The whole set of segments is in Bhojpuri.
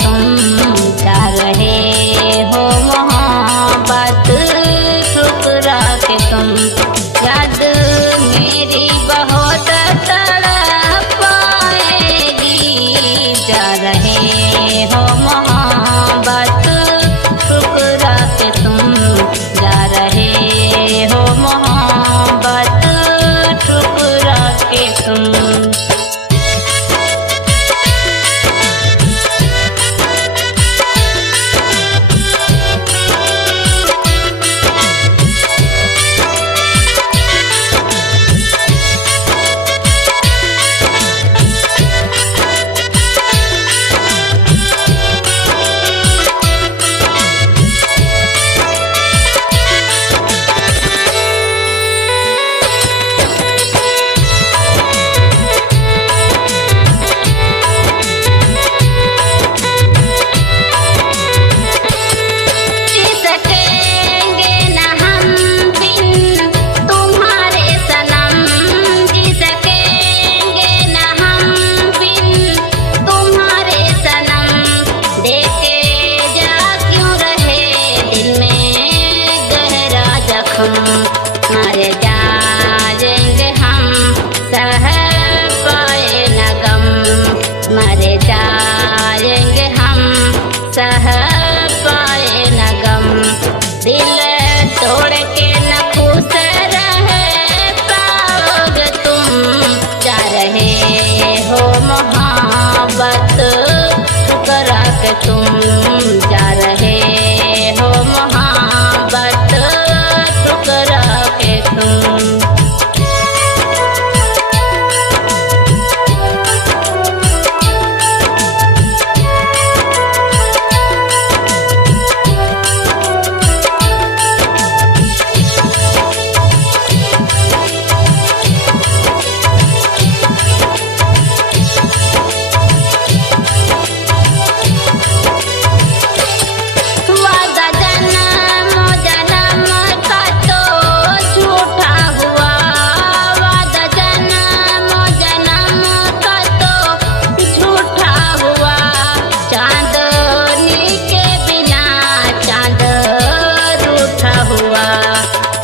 तुम जा रहे हो मोहब्बत ठुकरा के तुम। याद मेरी बहुत तड़पाएगी, जा रहे हो मोहब्बत ठुकरा के तुम, जा रहे हो मोहब्बत ठुकरा के तुम। मर जाएंगे हम सह पाए न गम, मर जाएंगे हम सह पाए न गम। दिल तोड़ के न खुश रह पाओगे तुम, जा रहे हो मोहब्बत ठुकरा के तुम, जा रहे हो मोहब्बत ठुकरा के तुम।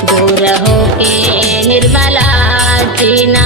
दूर हो के निर्मला जीना